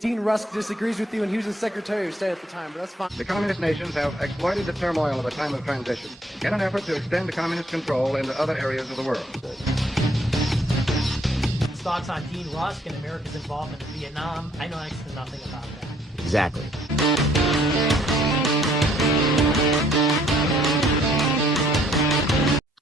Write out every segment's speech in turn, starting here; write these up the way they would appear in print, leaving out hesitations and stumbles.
Dean Rusk disagrees with you, and he was the Secretary of State at the time, but that's fine. The communist nations have exploited the turmoil of a time of transition in an effort to extend communist control into other areas of the world. Thoughts on Dean Rusk and America's involvement in Vietnam? I know next to nothing about that. Exactly.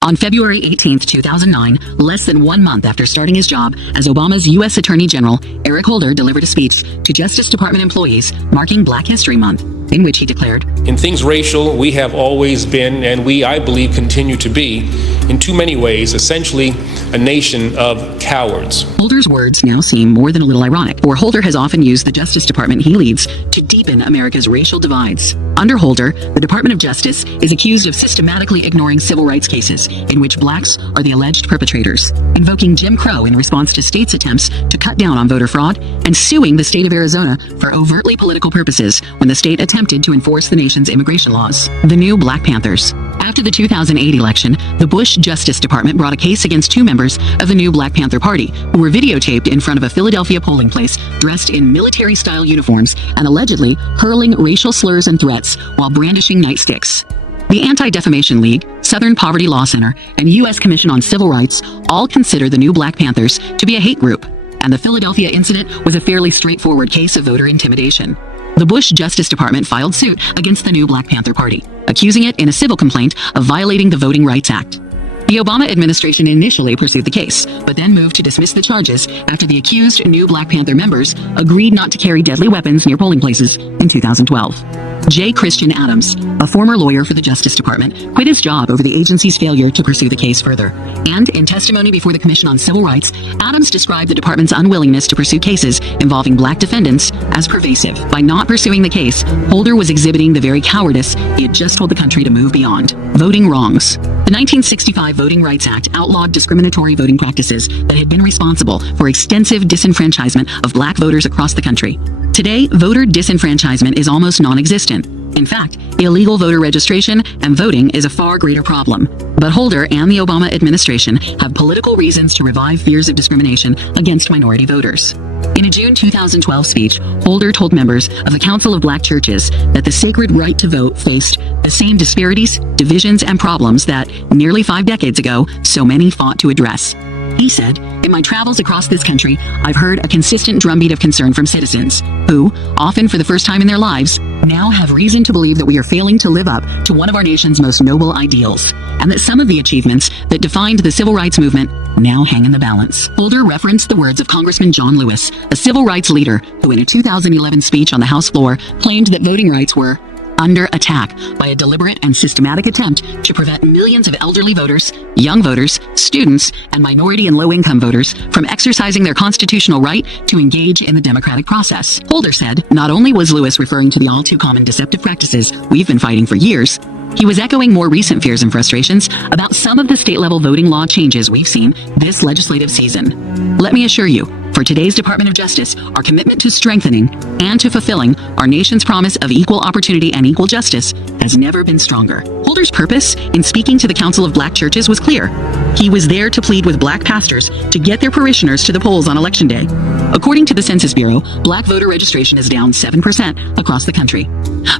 On February 18, 2009, less than 1 month after starting his job as Obama's U.S. Attorney General, Eric Holder delivered a speech to Justice Department employees marking Black History Month, in which he declared, "In things racial, we have always been, and we, I believe, continue to be, in too many ways, essentially a nation of cowards." Holder's words now seem more than a little ironic, for Holder has often used the Justice Department he leads to deepen America's racial divides. Under Holder, the Department of Justice is accused of systematically ignoring civil rights cases in which blacks are the alleged perpetrators, invoking Jim Crow in response to states' attempts to cut down on voter fraud, and suing the state of Arizona for overtly political purposes when the state attempted to enforce the nation's immigration laws. The new Black Panthers. After the 2008 election, the Bush Justice Department brought a case against 2 members of the new Black Panther Party who were videotaped in front of a Philadelphia polling place dressed in military-style uniforms and allegedly hurling racial slurs and threats while brandishing nightsticks. The Anti-Defamation League, Southern Poverty Law Center, and U.S. Commission on Civil Rights all consider the new Black Panthers to be a hate group, and the Philadelphia incident was a fairly straightforward case of voter intimidation. The Bush Justice Department filed suit against the new Black Panther Party, accusing it in a civil complaint of violating the Voting Rights Act. The Obama administration initially pursued the case, but then moved to dismiss the charges after the accused new Black Panther members agreed not to carry deadly weapons near polling places in 2012. J. Christian Adams, a former lawyer for the Justice Department, quit his job over the agency's failure to pursue the case further. And in testimony before the Commission on Civil Rights, Adams described the department's unwillingness to pursue cases involving black defendants as pervasive. By not pursuing the case, Holder was exhibiting the very cowardice he had just told the country to move beyond. Voting wrongs. The 1965 Voting Rights Act outlawed discriminatory voting practices that had been responsible for extensive disenfranchisement of black voters across the country. Today, voter disenfranchisement is almost non-existent. In fact, illegal voter registration and voting is a far greater problem. But Holder and the Obama administration have political reasons to revive fears of discrimination against minority voters. In a June 2012 speech, Holder told members of the Council of Black Churches that the sacred right to vote faced the same disparities, divisions, and problems that, nearly 5 decades ago, so many fought to address. He said, "In my travels across this country, I've heard a consistent drumbeat of concern from citizens who, often for the first time in their lives, now have reason to believe that we are failing to live up to one of our nation's most noble ideals, and that some of the achievements that defined the civil rights movement now hang in the balance." Holder referenced the words of Congressman John Lewis, a civil rights leader who in a 2011 speech on the House floor claimed that voting rights were under attack by a deliberate and systematic attempt to prevent millions of elderly voters, young voters, students, and minority and low-income voters from exercising their constitutional right to engage in the democratic process. Holder said not only was Lewis referring to the all-too-common deceptive practices we've been fighting for years, he was echoing more recent fears and frustrations about some of the state-level voting law changes we've seen this legislative season. Let me assure you, for today's Department of Justice, our commitment to strengthening and to fulfilling our nation's promise of equal opportunity and equal justice has never been stronger. Holder's purpose in speaking to the Council of Black Churches was clear. He was there to plead with black pastors to get their parishioners to the polls on Election Day. According to the Census Bureau, black voter registration is down 7% across the country.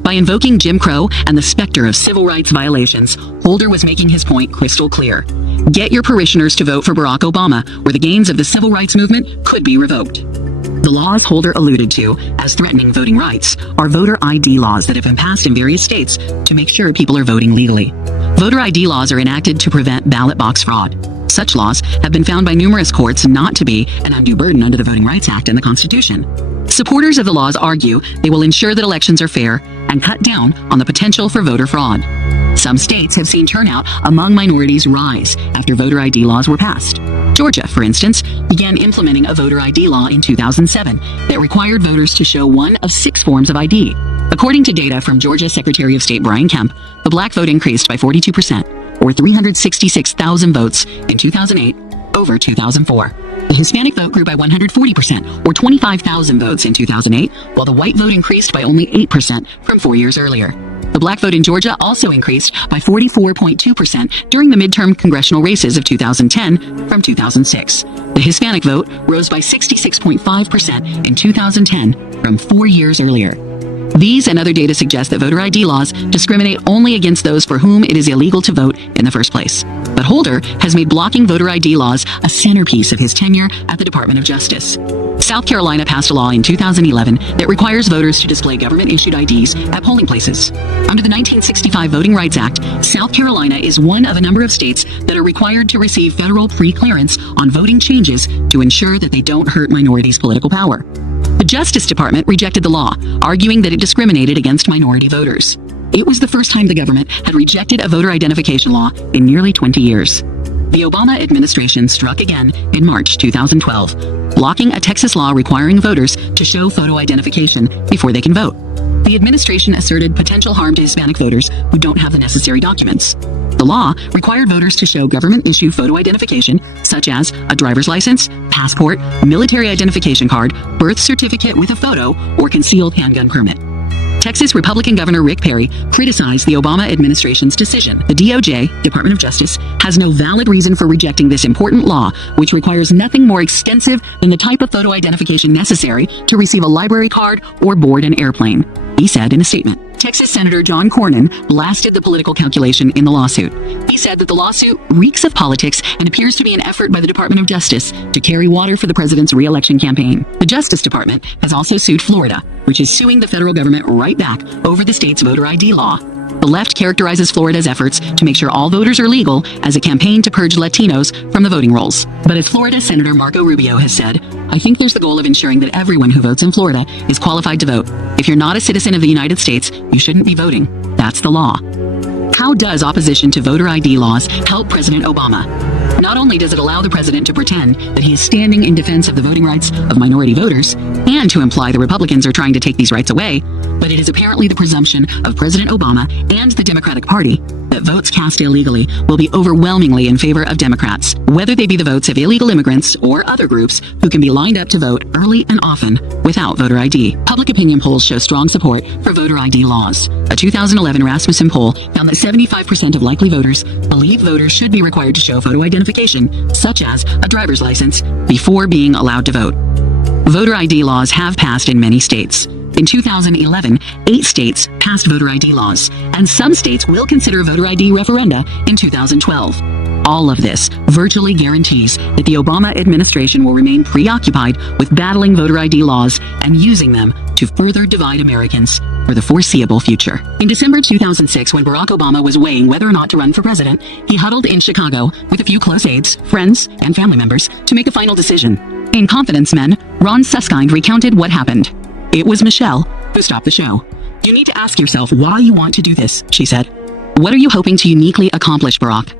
By invoking Jim Crow and the specter of civil rights violations, Holder was making his point crystal clear. Get your parishioners to vote for Barack Obama, where the gains of the civil rights movement could be revoked. The laws Holder alluded to as threatening voting rights are voter ID laws that have been passed in various states to make sure people are voting legally. Voter ID laws are enacted to prevent ballot box fraud. Such laws have been found by numerous courts not to be an undue burden under the Voting Rights Act and the Constitution. Supporters of the laws argue they will ensure that elections are fair and cut down on the potential for voter fraud. Some states have seen turnout among minorities rise after voter ID laws were passed. Georgia, for instance, began implementing a voter ID law in 2007 that required voters to show one of 6 forms of ID. According to data from Georgia Secretary of State Brian Kemp, the black vote increased by 42%, or 366,000 votes in 2008 over 2004. The Hispanic vote grew by 140%, or 25,000 votes in 2008, while the white vote increased by only 8% from 4 years earlier. The The black vote in Georgia also increased by 44.2% during the midterm congressional races of 2010 from 2006. The Hispanic vote rose by 66.5% in 2010 from 4 years earlier. These and other data suggest that voter ID laws discriminate only against those for whom it is illegal to vote in the first place. But Holder has made blocking voter ID laws a centerpiece of his tenure at the Department of Justice. South Carolina passed a law in 2011 that requires voters to display government-issued IDs at polling places. Under the 1965 Voting Rights Act, South Carolina is one of a number of states that are required to receive federal pre-clearance on voting changes to ensure that they don't hurt minorities' political power. The Justice Department rejected the law, arguing that it discriminated against minority voters. It was the first time the government had rejected a voter identification law in nearly 20 years. The Obama administration struck again in March 2012, blocking a Texas law requiring voters to show photo identification before they can vote. The administration asserted potential harm to Hispanic voters who don't have the necessary documents. The law required voters to show government-issued photo identification, such as a driver's license, passport, military identification card, birth certificate with a photo, or concealed handgun permit. Texas Republican Governor Rick Perry criticized the Obama administration's decision. The DOJ, Department of Justice, has no valid reason for rejecting this important law, which requires nothing more extensive than the type of photo identification necessary to receive a library card or board an airplane, he said in a statement. Texas Senator John Cornyn blasted the political calculation in the lawsuit. He said that the lawsuit reeks of politics and appears to be an effort by the Department of Justice to carry water for the president's re-election campaign. The Justice Department has also sued Florida, which is suing the federal government right back over the state's voter ID law. The left characterizes Florida's efforts to make sure all voters are legal as a campaign to purge Latinos from the voting rolls. But as Florida Senator Marco Rubio has said, I think there's the goal of ensuring that everyone who votes in Florida is qualified to vote. If you're not a citizen of the United States, you shouldn't be voting. That's the law. How does opposition to voter ID laws help President Obama? Not only does it allow the president to pretend that he is standing in defense of the voting rights of minority voters, and to imply the Republicans are trying to take these rights away, but it is apparently the presumption of President Obama and the Democratic Party that votes cast illegally will be overwhelmingly in favor of Democrats, whether they be the votes of illegal immigrants or other groups who can be lined up to vote early and often without voter ID. Public opinion polls show strong support for voter ID laws. A 2011 Rasmussen poll found that 75% of likely voters believe voters should be required to show photo identification, such as a driver's license, before being allowed to vote. Voter ID laws have passed in many states. In 2011, 8 states passed voter ID laws, and some states will consider voter ID referenda in 2012. All of this virtually guarantees that the Obama administration will remain preoccupied with battling voter ID laws and using them to further divide Americans for the foreseeable future. In December 2006, when Barack Obama was weighing whether or not to run for president, he huddled in Chicago with a few close aides, friends, and family members to make a final decision. In Confidence Men, Ron Suskind recounted what happened. It was Michelle who stopped the show. You need to ask yourself why you want to do this, she said. What are you hoping to uniquely accomplish, Barack?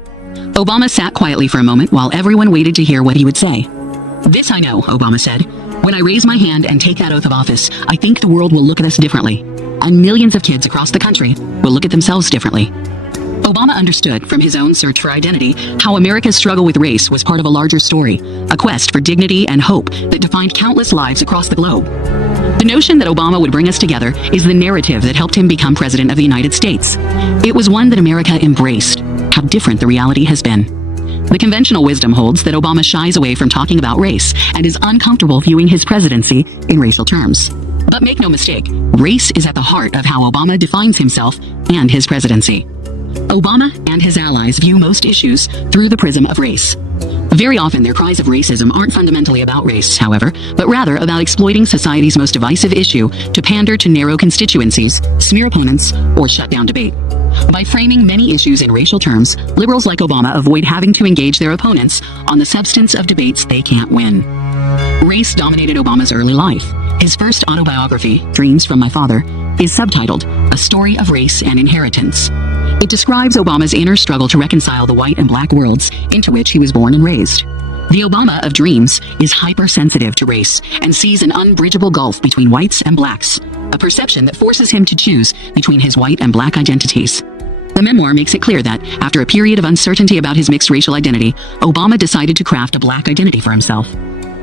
Obama sat quietly for a moment while everyone waited to hear what he would say. This I know, Obama said. When I raise my hand and take that oath of office, I think the world will look at us differently. And millions of kids across the country will look at themselves differently. Obama understood from his own search for identity how America's struggle with race was part of a larger story, a quest for dignity and hope that defined countless lives across the globe. The notion that Obama would bring us together is the narrative that helped him become president of the United States. It was one that America embraced. How different the reality has been. The conventional wisdom holds that Obama shies away from talking about race and is uncomfortable viewing his presidency in racial terms. But make no mistake, race is at the heart of how Obama defines himself and his presidency. Obama and his allies view most issues through the prism of race. Very often, their cries of racism aren't fundamentally about race, however, but rather about exploiting society's most divisive issue to pander to narrow constituencies, smear opponents, or shut down debate. By framing many issues in racial terms, liberals like Obama avoid having to engage their opponents on the substance of debates they can't win. Race dominated Obama's early life. His first autobiography, Dreams from My Father, is subtitled A Story of Race and Inheritance. It describes Obama's inner struggle to reconcile the white and black worlds into which he was born and raised. The Obama of Dreams is hypersensitive to race and sees an unbridgeable gulf between whites and blacks, a perception that forces him to choose between his white and black identities. The memoir makes it clear that, after a period of uncertainty about his mixed racial identity, Obama decided to craft a black identity for himself.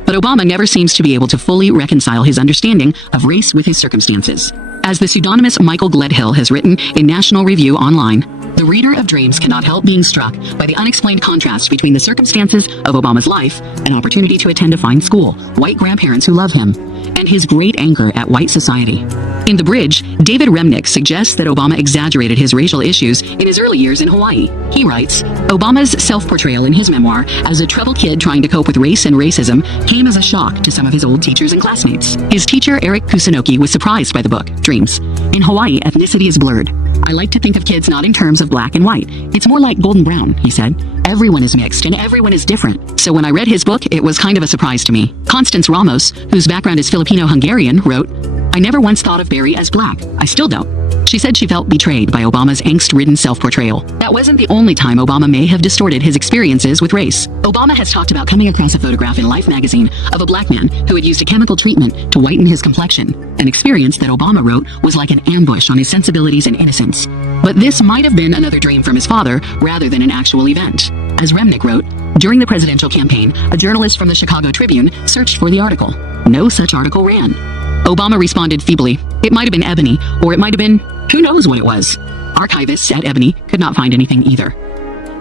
But Obama never seems to be able to fully reconcile his understanding of race with his circumstances. As the pseudonymous Michael Gledhill has written in National Review Online, the reader of Dreams cannot help being struck by the unexplained contrast between the circumstances of Obama's life, an opportunity to attend a fine school, white grandparents who love him, and his great anger at white society. In The Bridge, David Remnick suggests that Obama exaggerated his racial issues in his early years in Hawaii. He writes, Obama's self-portrayal in his memoir as a troubled kid trying to cope with race and racism came as a shock to some of his old teachers and classmates. His teacher, Eric Kusunoki, was surprised by the book, Dreams. In Hawaii, ethnicity is blurred. I like to think of kids not in terms of black and white. It's more like golden brown, he said. Everyone is mixed and everyone is different. So when I read his book, it was kind of a surprise to me. Constance Ramos, whose background is Filipino-Hungarian, wrote, I never once thought of Barry as black. I still don't. She said she felt betrayed by Obama's angst-ridden self-portrayal. That wasn't the only time Obama may have distorted his experiences with race. Obama has talked about coming across a photograph in Life magazine of a black man who had used a chemical treatment to whiten his complexion, an experience that Obama wrote was like an ambush on his sensibilities and innocence. But this might have been another dream from his father rather than an actual event. As Remnick wrote, during the presidential campaign, a journalist from the Chicago Tribune searched for the article. No such article ran. Obama responded feebly, it might have been Ebony, or it might have been, who knows what it was. Archivists at Ebony could not find anything either.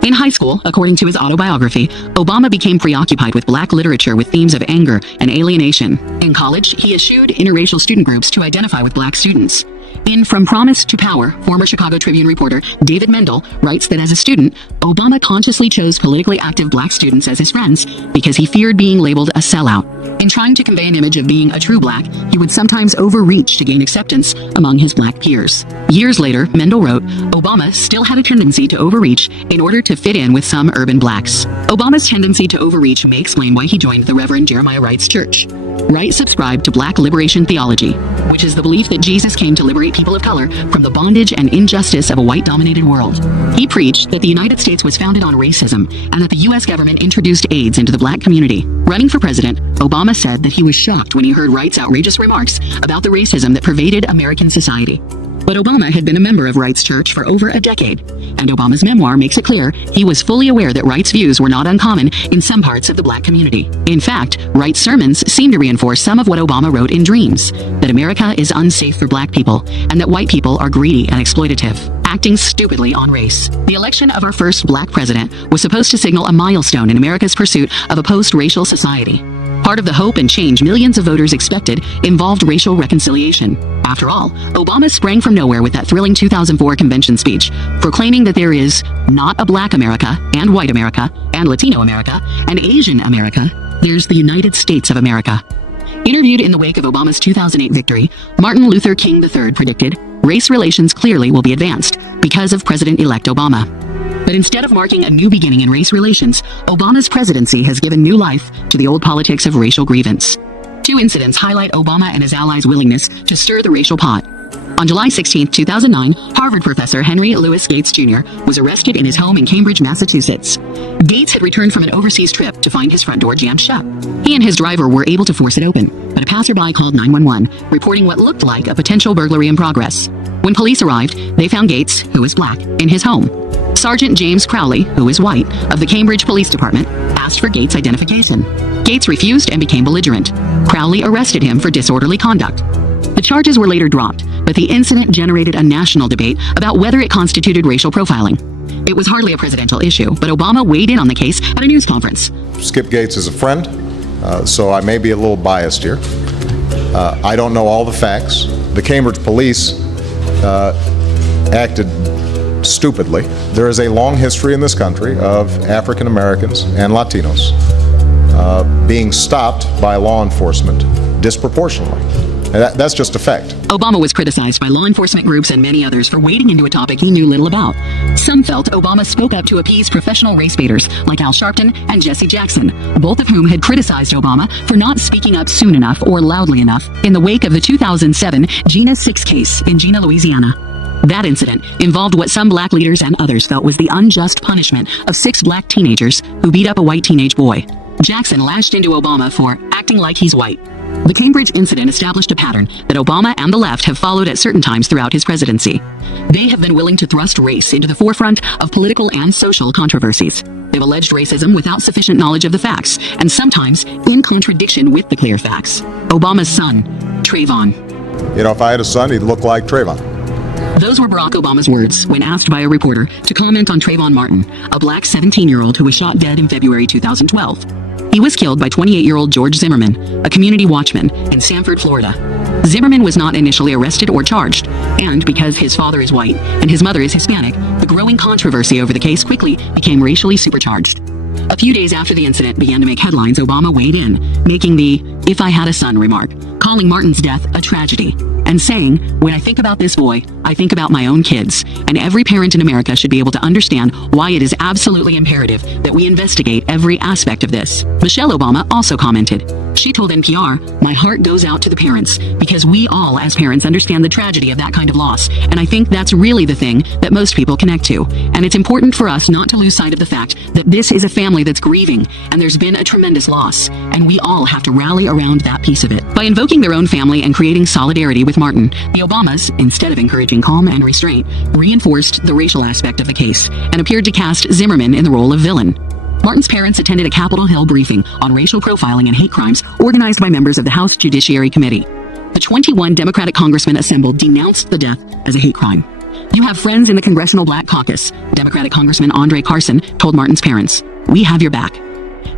In high school, according to his autobiography, Obama became preoccupied with black literature with themes of anger and alienation. In college, he eschewed interracial student groups to identify with black students. In From Promise to Power, former Chicago Tribune reporter David Mendel writes that as a student, Obama consciously chose politically active black students as his friends because he feared being labeled a sellout. In trying to convey an image of being a true black, he would sometimes overreach to gain acceptance among his black peers. Years later, Mendel wrote, Obama still had a tendency to overreach in order to fit in with some urban blacks. Obama's tendency to overreach may explain why he joined the Reverend Jeremiah Wright's church. Wright subscribed to black liberation theology, which is the belief that Jesus came to liberate people of color from the bondage and injustice of a white-dominated world. He preached that the United States was founded on racism and that the U.S. government introduced AIDS into the black community. Running for president, Obama said that he was shocked when he heard Wright's outrageous remarks about the racism that pervaded American society. But Obama had been a member of Wright's church for over a decade, and Obama's memoir makes it clear he was fully aware that Wright's views were not uncommon in some parts of the black community. In fact, Wright's sermons seem to reinforce some of what Obama wrote in Dreams, that America is unsafe for black people, and that white people are greedy and exploitative, acting stupidly on race. The election of our first black president was supposed to signal a milestone in America's pursuit of a post-racial society. Part of the hope and change millions of voters expected involved racial reconciliation. After all, Obama sprang from nowhere with that thrilling 2004 convention speech, proclaiming that there is not a black America, and white America, and Latino America, and Asian America. There's the United States of America. Interviewed in the wake of Obama's 2008 victory, Martin Luther King III predicted, race relations clearly will be advanced because of President-elect Obama. But instead of marking a new beginning in race relations, Obama's presidency has given new life to the old politics of racial grievance. Two incidents highlight Obama and his allies' willingness to stir the racial pot. On July 16, 2009, Harvard professor Henry Louis Gates Jr. was arrested in his home in Cambridge, Massachusetts. Gates had returned from an overseas trip to find his front door jammed shut. He and his driver were able to force it open, but a passerby called 911, reporting what looked like a potential burglary in progress. When police arrived, they found Gates, who was black, in his home. Sergeant James Crowley, who is white, of the Cambridge Police Department, asked for Gates' identification. Gates refused and became belligerent. Crowley arrested him for disorderly conduct. The charges were later dropped, but the incident generated a national debate about whether it constituted racial profiling. It was hardly a presidential issue, but Obama weighed in on the case at a news conference. Skip Gates is a friend, so I may be a little biased here. I don't know all the facts. The Cambridge police acted stupidly. There is a long history in this country of African Americans and Latinos being stopped by law enforcement disproportionately. And that's just a fact. Obama was criticized by law enforcement groups and many others for wading into a topic he knew little about. Some felt Obama spoke up to appease professional race baiters like Al Sharpton and Jesse Jackson, both of whom had criticized Obama for not speaking up soon enough or loudly enough in the wake of the 2007 Jena 6 case in Jena, Louisiana. That incident involved what some black leaders and others felt was the unjust punishment of 6 black teenagers who beat up a white teenage boy. Jackson lashed into Obama for acting like he's white. The Cambridge incident established a pattern that Obama and the left have followed at certain times throughout his presidency. They have been willing to thrust race into the forefront of political and social controversies. They've alleged racism without sufficient knowledge of the facts, and sometimes in contradiction with the clear facts. Obama's son, Trayvon. if I had a son, he'd look like Trayvon. Those were Barack Obama's words when asked by a reporter to comment on Trayvon Martin, a black 17-year-old who was shot dead in February 2012. He was killed by 28-year-old George Zimmerman, a community watchman in Sanford, Florida. Zimmerman was not initially arrested or charged, and because his father is white and his mother is Hispanic, the growing controversy over the case quickly became racially supercharged. A few days after the incident began to make headlines, Obama weighed in, making the "if I had a son" remark, calling Martin's death a tragedy, and saying, "When I think about this boy, I think about my own kids, and every parent in America should be able to understand why it is absolutely imperative that we investigate every aspect of this." Michelle Obama also commented. She told NPR, "My heart goes out to the parents, because we all as parents understand the tragedy of that kind of loss, and I think that's really the thing that most people connect to. And it's important for us not to lose sight of the fact that this is a family that's grieving, and there's been a tremendous loss, and we all have to rally around that piece of it." By invoking their own family and creating solidarity with Martin, the Obamas, instead of encouraging calm and restraint, reinforced the racial aspect of the case and appeared to cast Zimmerman in the role of villain. Martin's parents attended a Capitol Hill briefing on racial profiling and hate crimes organized by members of the House Judiciary Committee. The 21 Democratic congressmen assembled denounced the death as a hate crime. "You have friends in the Congressional Black Caucus," Democratic Congressman Andre Carson told Martin's parents. "We have your back."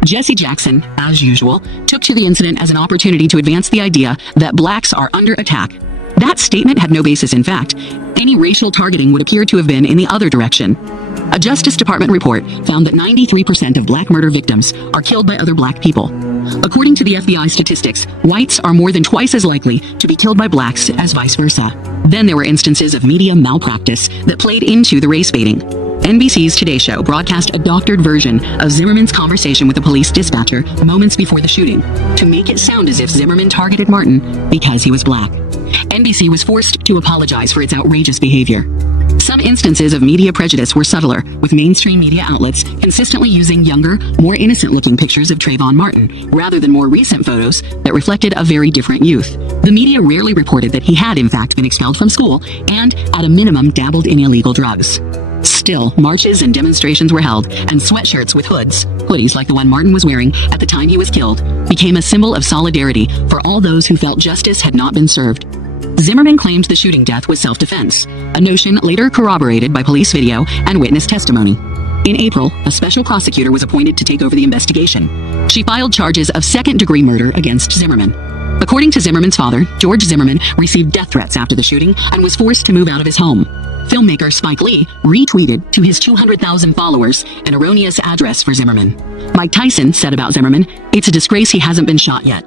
Jesse Jackson, as usual, took to the incident as an opportunity to advance the idea that blacks are under attack. That statement had no basis in fact. Any racial targeting would appear to have been in the other direction. A Justice Department report found that 93% of black murder victims are killed by other black people. According to the FBI statistics, whites are more than twice as likely to be killed by blacks as vice versa. Then there were instances of media malpractice that played into the race baiting. NBC's Today Show broadcast a doctored version of Zimmerman's conversation with a police dispatcher moments before the shooting to make it sound as if Zimmerman targeted Martin because he was black. NBC was forced to apologize for its outrageous behavior. Some instances of media prejudice were subtler, with mainstream media outlets consistently using younger, more innocent-looking pictures of Trayvon Martin, rather than more recent photos that reflected a very different youth. The media rarely reported that he had in fact been expelled from school and, at a minimum, dabbled in illegal drugs. Still, marches and demonstrations were held, and sweatshirts with hoodies like the one Martin was wearing at the time he was killed, became a symbol of solidarity for all those who felt justice had not been served. Zimmerman claimed the shooting death was self-defense, a notion later corroborated by police video and witness testimony. In April, a special prosecutor was appointed to take over the investigation. She filed charges of second-degree murder against Zimmerman. According to Zimmerman's father, George Zimmerman received death threats after the shooting and was forced to move out of his home. Filmmaker Spike Lee retweeted to his 200,000 followers an erroneous address for Zimmerman. Mike Tyson said about Zimmerman, "It's a disgrace he hasn't been shot yet."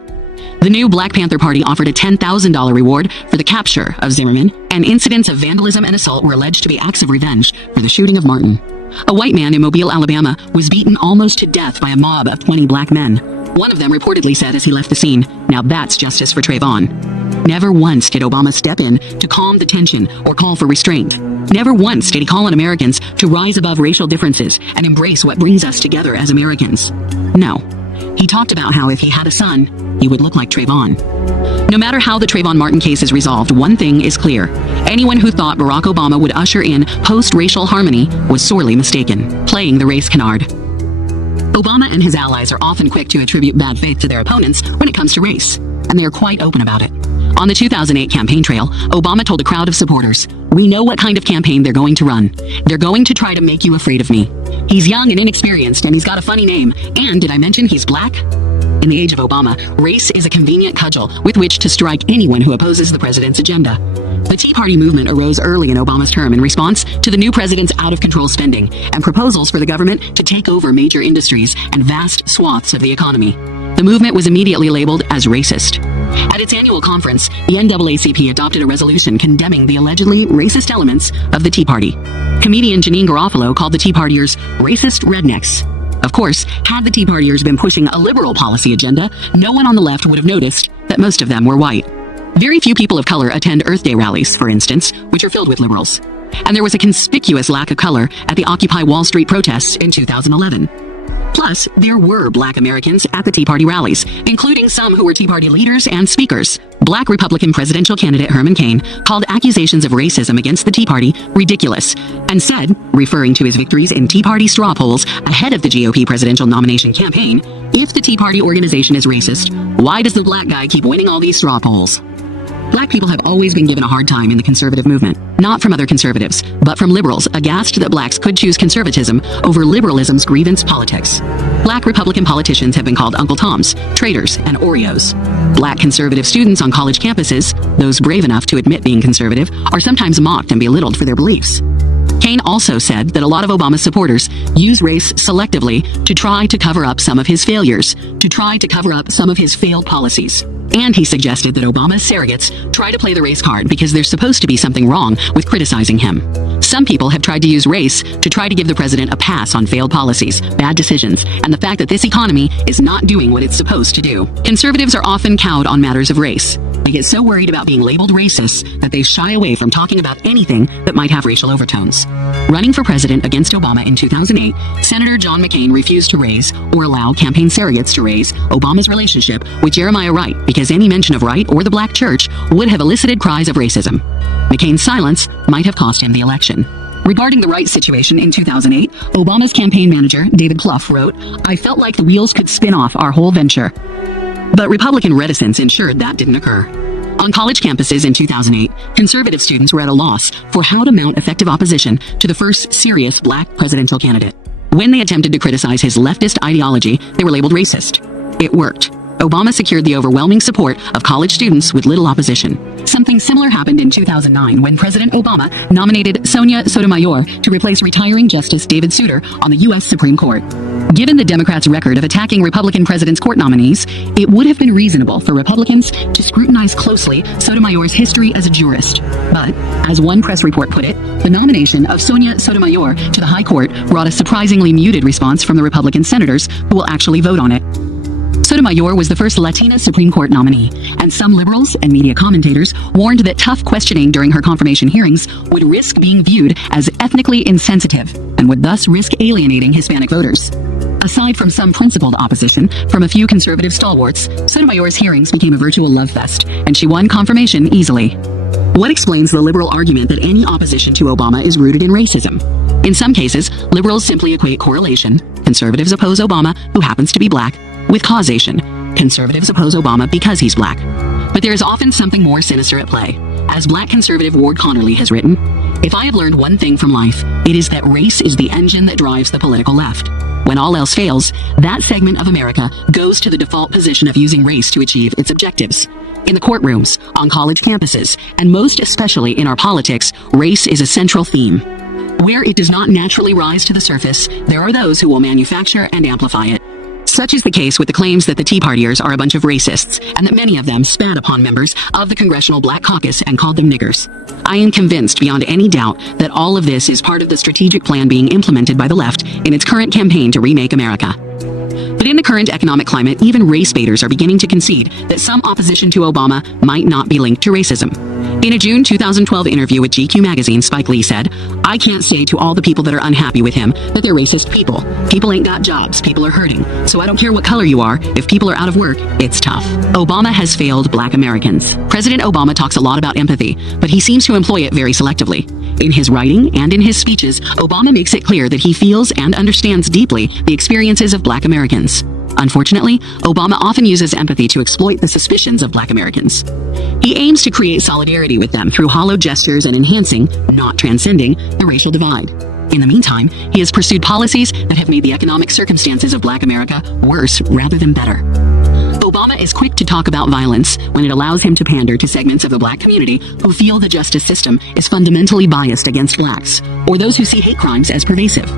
The new Black Panther Party offered a $10,000 reward for the capture of Zimmerman, and incidents of vandalism and assault were alleged to be acts of revenge for the shooting of Martin. A white man in Mobile, Alabama, was beaten almost to death by a mob of 20 black men. One of them reportedly said as he left the scene, "Now that's justice for Trayvon." Never once did Obama step in to calm the tension or call for restraint. Never once did he call on Americans to rise above racial differences and embrace what brings us together as Americans. No. He talked about how if he had a son, he would look like Trayvon. No matter how the Trayvon Martin case is resolved, one thing is clear. Anyone who thought Barack Obama would usher in post-racial harmony was sorely mistaken, playing the race canard. Obama and his allies are often quick to attribute bad faith to their opponents when it comes to race, and they are quite open about it. On the 2008 campaign trail, Obama told a crowd of supporters, "We know what kind of campaign they're going to run. They're going to try to make you afraid of me. He's young and inexperienced, and he's got a funny name. And did I mention he's black?" In the age of Obama, race is a convenient cudgel with which to strike anyone who opposes the president's agenda. The Tea Party movement arose early in Obama's term in response to the new president's out-of-control spending and proposals for the government to take over major industries and vast swaths of the economy. The movement was immediately labeled as racist. At its annual conference, the NAACP adopted a resolution condemning the allegedly racist elements of the Tea Party. Comedian Janine Garofalo called the Tea Partiers racist rednecks. Of course, had the Tea Partiers been pushing a liberal policy agenda, no one on the left would have noticed that most of them were white. Very few people of color attend Earth Day rallies, for instance, which are filled with liberals. And there was a conspicuous lack of color at the Occupy Wall Street protests in 2011. Plus, there were black Americans at the Tea Party rallies, including some who were Tea Party leaders and speakers. Black Republican presidential candidate Herman Cain called accusations of racism against the Tea Party ridiculous and said, referring to his victories in Tea Party straw polls ahead of the GOP presidential nomination campaign, "If the Tea Party organization is racist, why does the black guy keep winning all these straw polls?" Black people have always been given a hard time in the conservative movement, not from other conservatives, but from liberals aghast that blacks could choose conservatism over liberalism's grievance politics. Black Republican politicians have been called Uncle Toms, traitors, and Oreos. Black conservative students on college campuses, those brave enough to admit being conservative, are sometimes mocked and belittled for their beliefs. Kaine also said that a lot of Obama's supporters use race selectively to try to cover up some of his failures, to try to cover up some of his failed policies. And he suggested that Obama's surrogates try to play the race card because there's supposed to be something wrong with criticizing him. Some people have tried to use race to try to give the president a pass on failed policies, bad decisions, and the fact that this economy is not doing what it's supposed to do. Conservatives are often cowed on matters of race. They get so worried about being labeled racist that they shy away from talking about anything that might have racial overtones. Running for president against Obama in 2008, Senator John McCain refused to raise or allow campaign surrogates to raise Obama's relationship with Jeremiah Wright because any mention of Wright or the black church would have elicited cries of racism. McCain's silence might have cost him the election. Regarding the Wright situation in 2008, Obama's campaign manager, David Plouffe, wrote, "I felt like the wheels could spin off our whole venture." But Republican reticence ensured that didn't occur. On college campuses in 2008, conservative students were at a loss for how to mount effective opposition to the first serious black presidential candidate. When they attempted to criticize his leftist ideology, they were labeled racist. It worked. Obama secured the overwhelming support of college students with little opposition. Something similar happened in 2009 when President Obama nominated Sonia Sotomayor to replace retiring Justice David Souter on the U.S. Supreme Court. Given the Democrats' record of attacking Republican presidents' court nominees, it would have been reasonable for Republicans to scrutinize closely Sotomayor's history as a jurist. But, as one press report put it, the nomination of Sonia Sotomayor to the High Court brought a surprisingly muted response from the Republican senators who will actually vote on it. Sotomayor was the first Latina Supreme Court nominee, and some liberals and media commentators warned that tough questioning during her confirmation hearings would risk being viewed as ethnically insensitive and would thus risk alienating Hispanic voters. Aside from some principled opposition from a few conservative stalwarts, Sotomayor's hearings became a virtual love fest, and she won confirmation easily. What explains the liberal argument that any opposition to Obama is rooted in racism? In some cases, liberals simply equate correlation, conservatives oppose Obama, who happens to be black, with causation, conservatives oppose Obama because he's black. But there is often something more sinister at play. As black conservative Ward Connerly has written, "If I have learned one thing from life, it is that race is the engine that drives the political left. When all else fails, that segment of America goes to the default position of using race to achieve its objectives. In the courtrooms, on college campuses, and most especially in our politics, race is a central theme. Where it does not naturally rise to the surface, there are those who will manufacture and amplify it. Such is the case with the claims that the Tea Partiers are a bunch of racists, and that many of them spat upon members of the Congressional Black Caucus and called them niggers. I am convinced beyond any doubt that all of this is part of the strategic plan being implemented by the left in its current campaign to remake America. But in the current economic climate, even race baiters are beginning to concede that some opposition to Obama might not be linked to racism. In a June 2012 interview with GQ magazine, Spike Lee said, "I can't say to all the people that are unhappy with him that they're racist people. People ain't got jobs, people are hurting. So I don't care what color you are, if people are out of work, it's tough." Obama has failed black Americans. President Obama talks a lot about empathy, but he seems to employ it very selectively. In his writing and in his speeches, Obama makes it clear that he feels and understands deeply the experiences of black Americans. Unfortunately, Obama often uses empathy to exploit the suspicions of black Americans. He aims to create solidarity with them through hollow gestures and enhancing, not transcending, the racial divide. In the meantime, he has pursued policies that have made the economic circumstances of black America worse rather than better. Obama is quick to talk about violence when it allows him to pander to segments of the black community who feel the justice system is fundamentally biased against blacks, or those who see hate crimes as pervasive.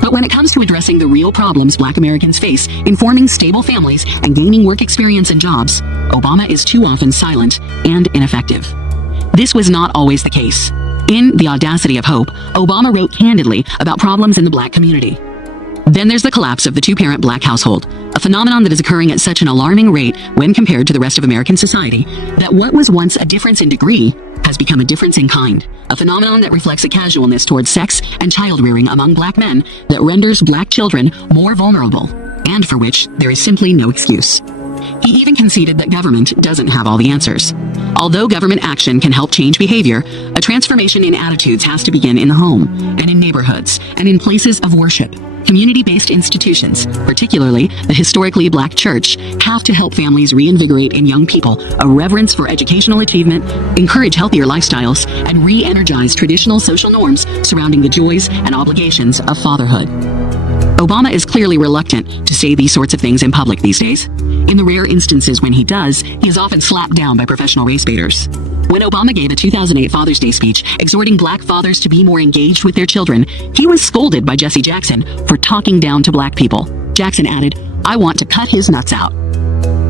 But when it comes to addressing the real problems black Americans face in forming stable families and gaining work experience and jobs, Obama is too often silent and ineffective. This was not always the case. In The Audacity of Hope, Obama wrote candidly about problems in the black community. Then there's the collapse of the two-parent black household, a phenomenon that is occurring at such an alarming rate when compared to the rest of American society that what was once a difference in degree has become a difference in kind, a phenomenon that reflects a casualness towards sex and child-rearing among black men that renders black children more vulnerable, and for which there is simply no excuse. He even conceded that government doesn't have all the answers. Although government action can help change behavior, a transformation in attitudes has to begin in the home, and in neighborhoods, and in places of worship. Community-based institutions, particularly the historically black church, have to help families reinvigorate in young people a reverence for educational achievement, encourage healthier lifestyles, and re-energize traditional social norms surrounding the joys and obligations of fatherhood. Obama is clearly reluctant to say these sorts of things in public these days. In the rare instances when he does, he is often slapped down by professional race baiters. When Obama gave a 2008 Father's Day speech exhorting black fathers to be more engaged with their children, he was scolded by Jesse Jackson for talking down to black people. Jackson added, "I want to cut his nuts out."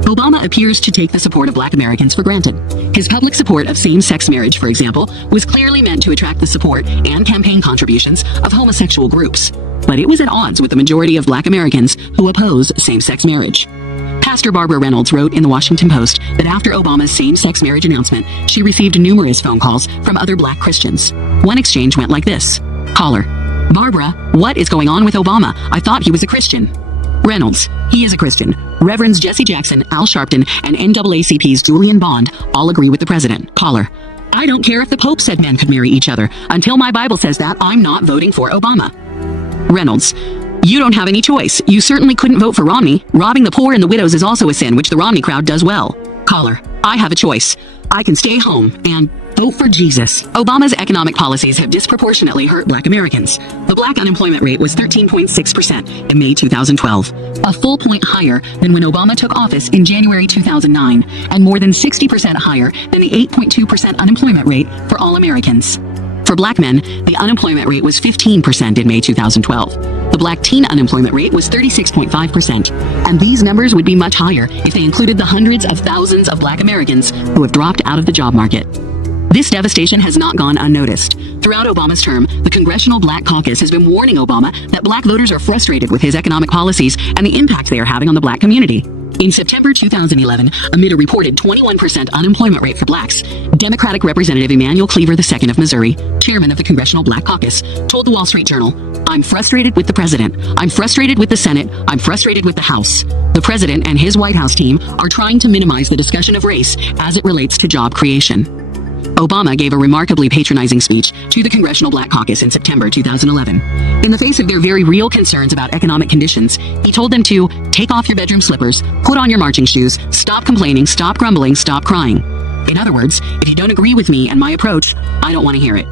Obama appears to take the support of black Americans for granted. His public support of same-sex marriage, for example, was clearly meant to attract the support and campaign contributions of homosexual groups. But it was at odds with the majority of black Americans who oppose same-sex marriage. Pastor Barbara Reynolds wrote in the Washington Post that after Obama's same-sex marriage announcement, she received numerous phone calls from other black Christians. One exchange went like this. Caller: "Barbara, what is going on with Obama? I thought he was a Christian." Reynolds: "He is a Christian. Reverends Jesse Jackson, Al Sharpton, and NAACP's Julian Bond all agree with the president." Caller: "I don't care if the Pope said men could marry each other. Until my Bible says that, I'm not voting for Obama." Reynolds: "You don't have any choice. You certainly couldn't vote for Romney. Robbing the poor and the widows is also a sin, which the Romney crowd does well." Caller: "I have a choice. I can stay home and vote for Jesus." Obama's economic policies have disproportionately hurt black Americans. The black unemployment rate was 13.6% in May 2012, a full point higher than when Obama took office in January 2009, and more than 60% higher than the 8.2% unemployment rate for all Americans. For black men, the unemployment rate was 15% in May 2012. The black teen unemployment rate was 36.5%, and these numbers would be much higher if they included the hundreds of thousands of black Americans who have dropped out of the job market. This devastation has not gone unnoticed. Throughout Obama's term, the Congressional Black Caucus has been warning Obama that black voters are frustrated with his economic policies and the impact they are having on the black community. In September 2011, amid a reported 21% unemployment rate for blacks, Democratic Representative Emanuel Cleaver II of Missouri, chairman of the Congressional Black Caucus, told the Wall Street Journal, "I'm frustrated with the president. I'm frustrated with the Senate. I'm frustrated with the House. The president and his White House team are trying to minimize the discussion of race as it relates to job creation." Obama gave a remarkably patronizing speech to the Congressional Black Caucus in September 2011. In the face of their very real concerns about economic conditions, he told them to take off your bedroom slippers, put on your marching shoes, stop complaining, stop grumbling, stop crying. In other words, if you don't agree with me and my approach, I don't want to hear it.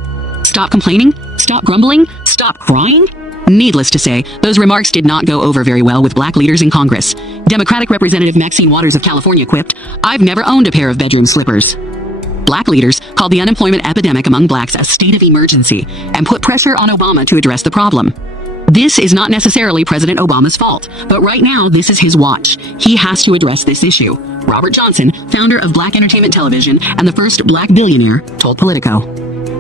Stop complaining, stop grumbling, stop crying? Needless to say, those remarks did not go over very well with black leaders in Congress. Democratic Representative Maxine Waters of California quipped, "I've never owned a pair of bedroom slippers." Black leaders called the unemployment epidemic among blacks a state of emergency and put pressure on Obama to address the problem. This is not necessarily President Obama's fault, but right now this is his watch. He has to address this issue. Robert Johnson, founder of Black Entertainment Television and the first black billionaire, told Politico.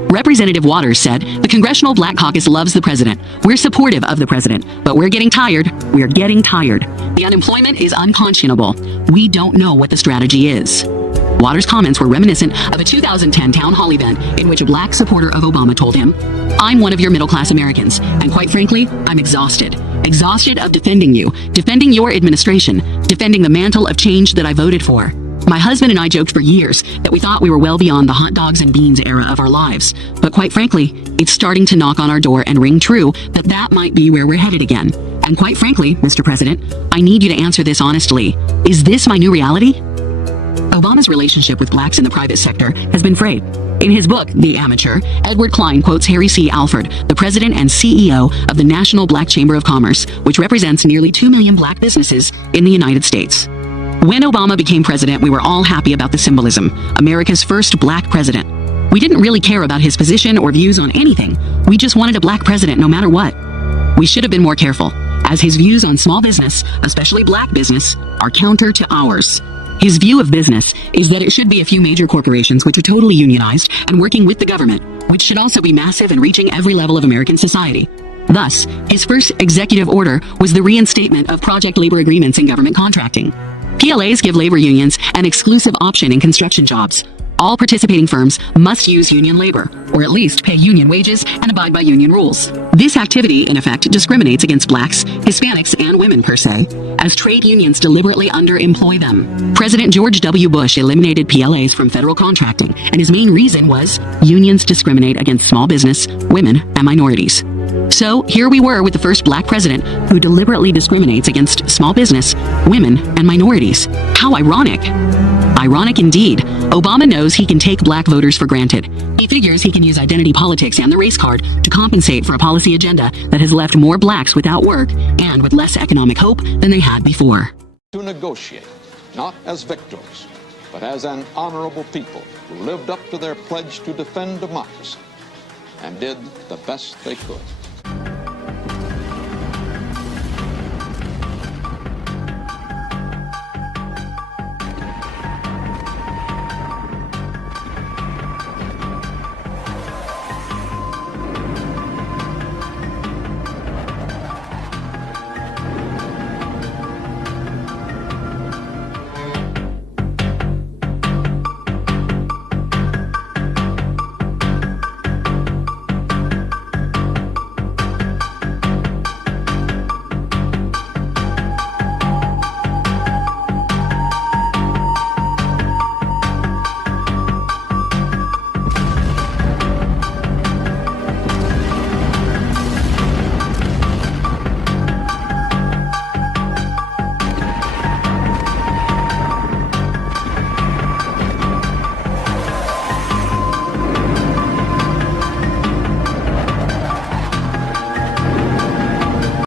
Representative Waters said, "The Congressional Black Caucus loves the president. We're supportive of the president, but we're getting tired. We're getting tired. The unemployment is unconscionable. We don't know what the strategy is." Waters' comments were reminiscent of a 2010 town hall event in which a black supporter of Obama told him, "I'm one of your middle-class Americans, and quite frankly, I'm exhausted. Exhausted of defending you, defending your administration, defending the mantle of change that I voted for. My husband and I joked for years that we thought we were well beyond the hot dogs and beans era of our lives. But quite frankly, it's starting to knock on our door and ring true that that might be where we're headed again. And quite frankly, Mr. President, I need you to answer this honestly. Is this my new reality?" Obama's relationship with blacks in the private sector has been frayed. In his book, The Amateur, Edward Klein quotes Harry C. Alford, the president and CEO of the National Black Chamber of Commerce, which represents nearly 2 million black businesses in the United States. When Obama became president, we were all happy about the symbolism, America's first black president. We didn't really care about his position or views on anything. We just wanted a black president no matter what. We should have been more careful, as his views on small business, especially black business, are counter to ours. His view of business is that it should be a few major corporations which are totally unionized and working with the government, which should also be massive and reaching every level of American society. Thus, his first executive order was the reinstatement of project labor agreements in government contracting. PLAs give labor unions an exclusive option in construction jobs. All participating firms must use union labor, or at least pay union wages and abide by union rules. This activity, in effect, discriminates against blacks, Hispanics, and women per se, as trade unions deliberately underemploy them. President George W. Bush eliminated PLAs from federal contracting, and his main reason was unions discriminate against small business, women, and minorities. So here we were with the first black president who deliberately discriminates against small business, women, and minorities. How ironic. Ironic indeed. Obama knows he can take black voters for granted. He figures he can use identity politics and the race card to compensate for a policy agenda that has left more blacks without work and with less economic hope than they had before. To negotiate, not as victors, but as an honorable people who lived up to their pledge to defend democracy and did the best they could.